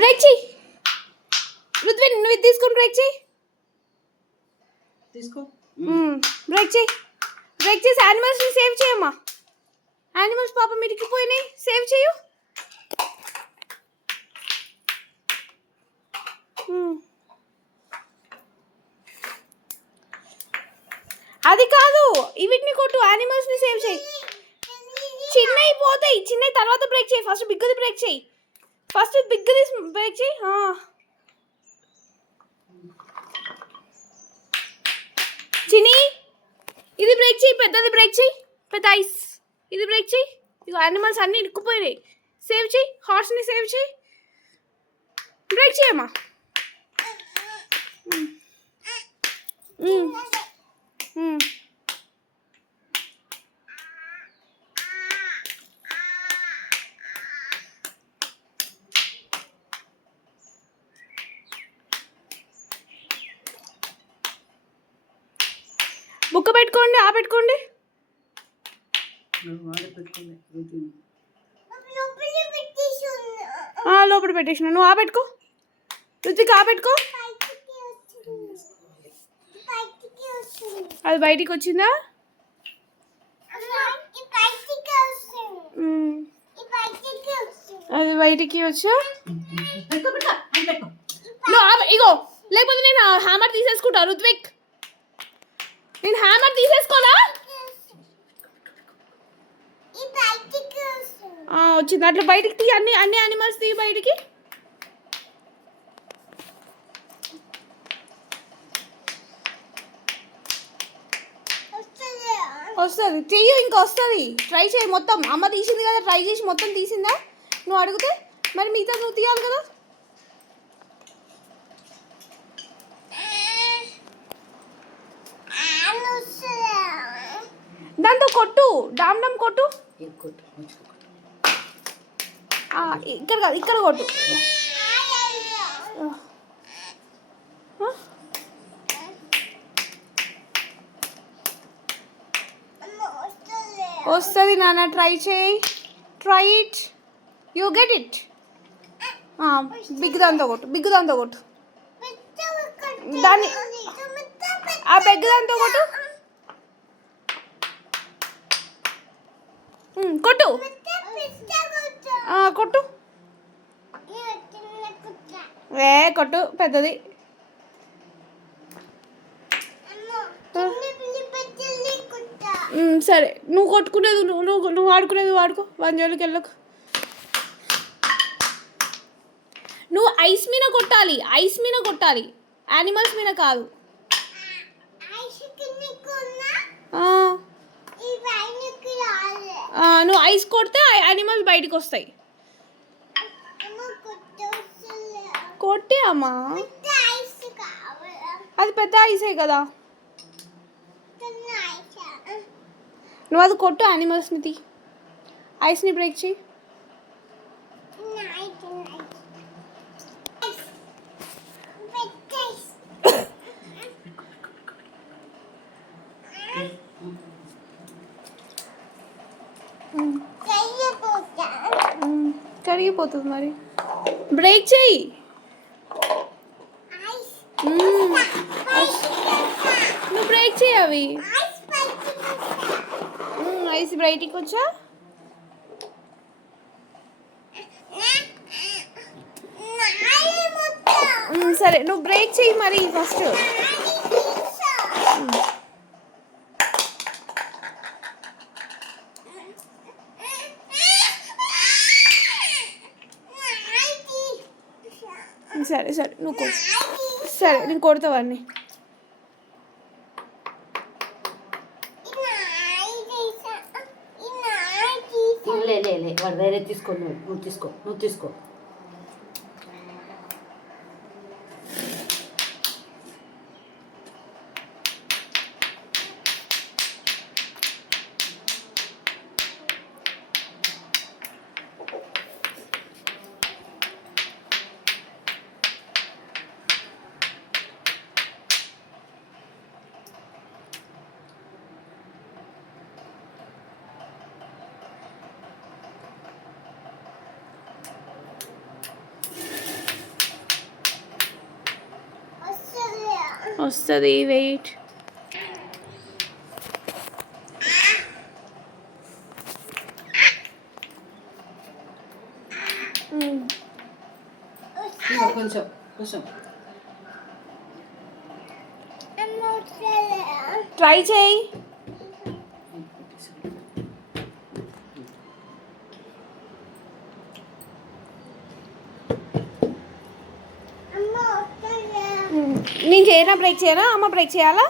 Break చెయ్యి. రుద్విన్ నువ్వు ఇది తీసుకొని బ్రేక్ చెయ్యి. తీసుకో. బ్రేక్ చెయ్యి. బ్రేక్ చేసి యానిమల్స్ని సేవ్ చేయమ్మా. యానిమల్స్ పాపం ఇరికిపోయినాయి, సేవ్ చేయు. అది కాదు, వీటిని కొట్టు, యానిమల్స్ని సేవ్ చేయి. చిన్నవి పోతాయి, చిన్నవి తర్వాత బ్రేక్ చేయి. ఫస్ట్ బిగ్గుది బ్రేక్ చేయి. ఫస్ట్ బిగ్గుది బ్రేక్ చేయి. చిన్ని ఇది బ్రేక్ చేయి, పెద్దది బ్రేక్ చేయి, పెద్ద ఐస్ ఇది బ్రేక్ చేయి. ఇక యానిమల్స్ అన్నీ ఇరుక్కుపోయినాయి, సేవ్ చేయి. హార్స్ని సేవ్ చేయి, బ్రేక్ చేయమ్మా. బుక్క పెట్టుకోండి, పెట్టుకోండి. లోపల పెట్టేసిన, నువ్వు పెట్టుకో. రుచికి పెట్టుకో. అది బయటికి వచ్చిందా? అది బయటికి వచ్చా. ఇగో లేకపోతే నేను హ్యామర్ తీసేసుకుంటా. రుత్విక్ నేను హ్యామర్ తీసేసుకోనా? వచ్చింది. అట్లా బయటికి తీ, అన్ని అన్ని యానిమల్స్ తీ బయటికి. వస్తుంది, చెయ్యి, ఇంకా వస్తుంది. ట్రై చేయి మొత్తం. అమ్మ తీసింది కదా, ట్రై చేసి మొత్తం తీసిందా? నువ్వు అడిగితే మరి మిగతా నువ్వు తీయాలి కదా. దాంతో కొట్టు, డామ్ డమ్ కొట్టు. ఇక్కడ కాదు, ఇక్కడ కొట్టు. వస్తుంది నాన్న, ట్రై చేయి. Try it, you get it. Big దాంతో కొట్టు, బిగ్ దాంతో కొట్టు. దాన్ని పెద్ద దాంతో కొట్టు. కొట్టు, కొట్టు. కొట్టు పెద్దది. సరే, నువ్వు కొట్టుకునేది నువ్వు ఆడుకునేది వాడుకో. వంజోలికి వెళ్ళకు. నువ్వు ఐస్ మీద కొట్టాలి, ఐస్ మీద కొట్టాలి, యానిమల్స్ మీద కాదు. నువ్వు ఐస్ కొడితే యానిమల్స్ బయటికి వస్తాయి. కొట్టే అమ్మా, అది పెద్ద ఐసే కదా. నువ్వు అది కొట్టు, యానిమల్స్ని తీ, ఐస్ని బ్రేక్ చేయి. కరిగిపోతుంది మరి, బ్రేక్ చేయి. నువ్వు బ్రేక్ చేయి అవి. ఐస్ బయటికి వచ్చా. సరే, నువ్వు బ్రేక్ చేయి మరి ఫస్ట్. సరే సరే, నువ్వు కొట్టు. సరే, నేను కొడతావన్నీ. వాడు వేరే తీసుకో, నువ్వు తీసుకో, నువ్వు తీసుకో. వస్తుంది వెయిట్. కొంచెం కొంచెం ట్రై చేయి. నేను చేయనా బ్రేక్ చేయనా? అమ్మ బ్రేక్ చేయాలా?